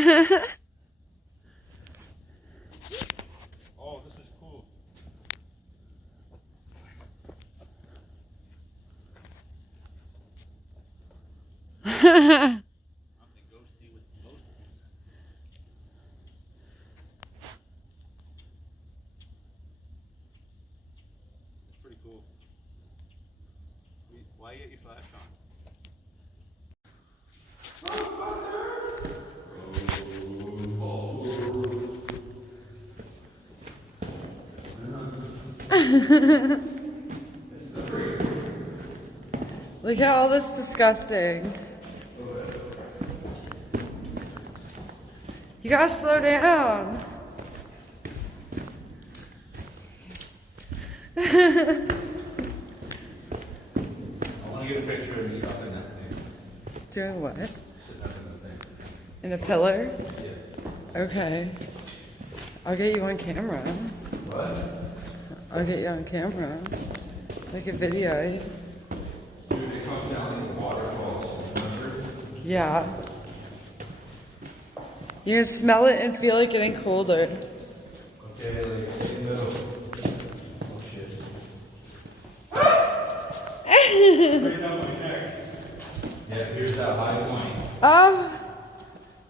Oh, this is cool. It's pretty cool. Why get your flash on? Look at all this disgusting. You gotta slow down. I want to get a picture of you up in that thing. Doing what? Sitting up in the thing. In a pillar? Yeah. Okay. I'll get you on camera. What? I'll get you on camera. Like a video. Dude, it comes down in the waterfalls. Remember? Yeah. You can smell it and feel it getting colder. Okay, like, in the middle. Oh, shit. Right down my neck. Yeah, here's that high point. Oh,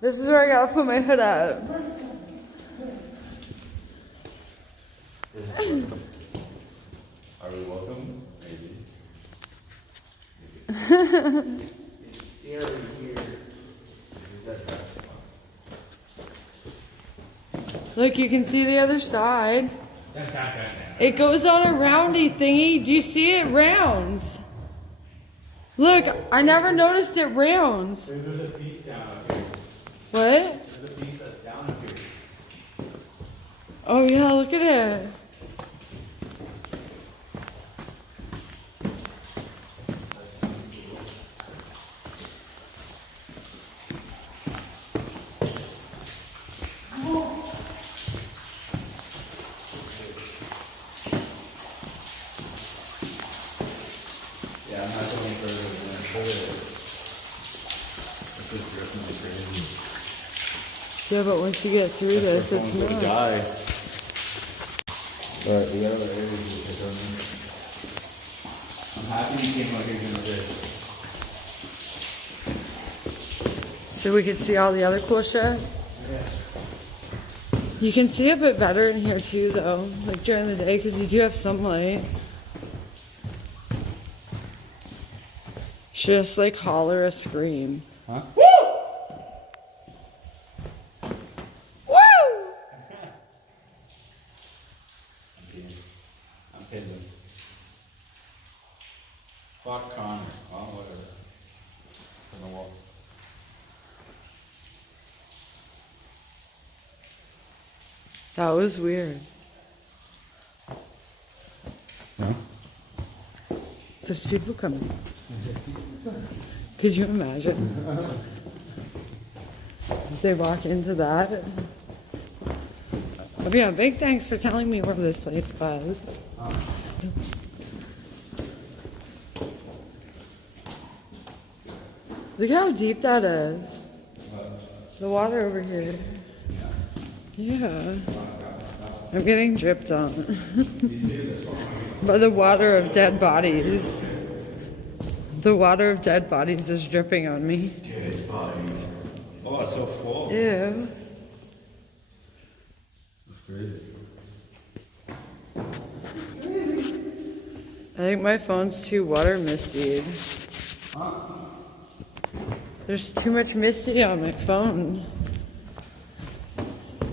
this is where I gotta put my hood up. Are we welcome? Maybe. It's scary here. Look, you can see the other side. It goes on a roundy thingy. Do you see it rounds? Look, I never noticed it rounds. There's a piece down up here. What? There's a piece that's down up here. Oh yeah, look at it. Yeah, I'm not going further than that. This is definitely crazy. Yeah, but once you get through this, it's not. Die. But the other areas which I don't know. I'm happy you came out here doing this. So we can see all the other cool shit. Yeah. You can see a bit better in here too, though, like during the day, because you do have sunlight. Just like holler a scream. Huh? Woo! I'm kidding. Fuck Connor. Oh, whatever. On the wall. That was weird. No? There's people coming. Could you imagine? If they walk into that. Oh yeah, big thanks for telling me where this place was. Look how deep that is. The water over here. Yeah. I'm getting dripped on. By the water of dead bodies. The water of dead bodies is dripping on me. Dead bodies. Oh, it's so full. Ew. That's crazy. I think my phone's too water misty. There's too much misty on my phone.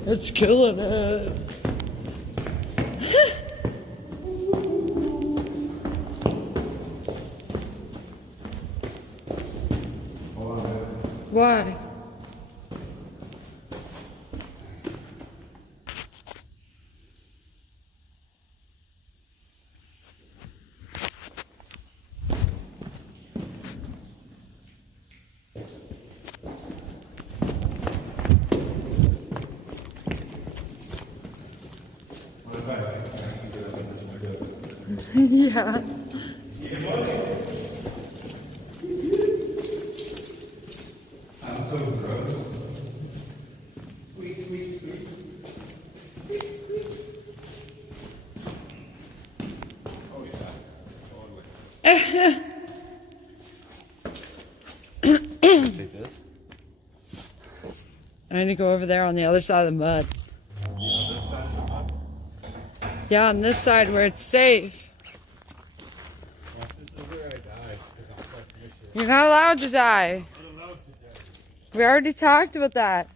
It's killing it. Why? Yeah. I'm so gross. Take this. I need to go over there on the other side of the mud. This side of the mud? Yeah, on this side where it's safe. This is where I die, because I'm self-commissioned. You're not allowed to die. I'm allowed to die. We already talked about that.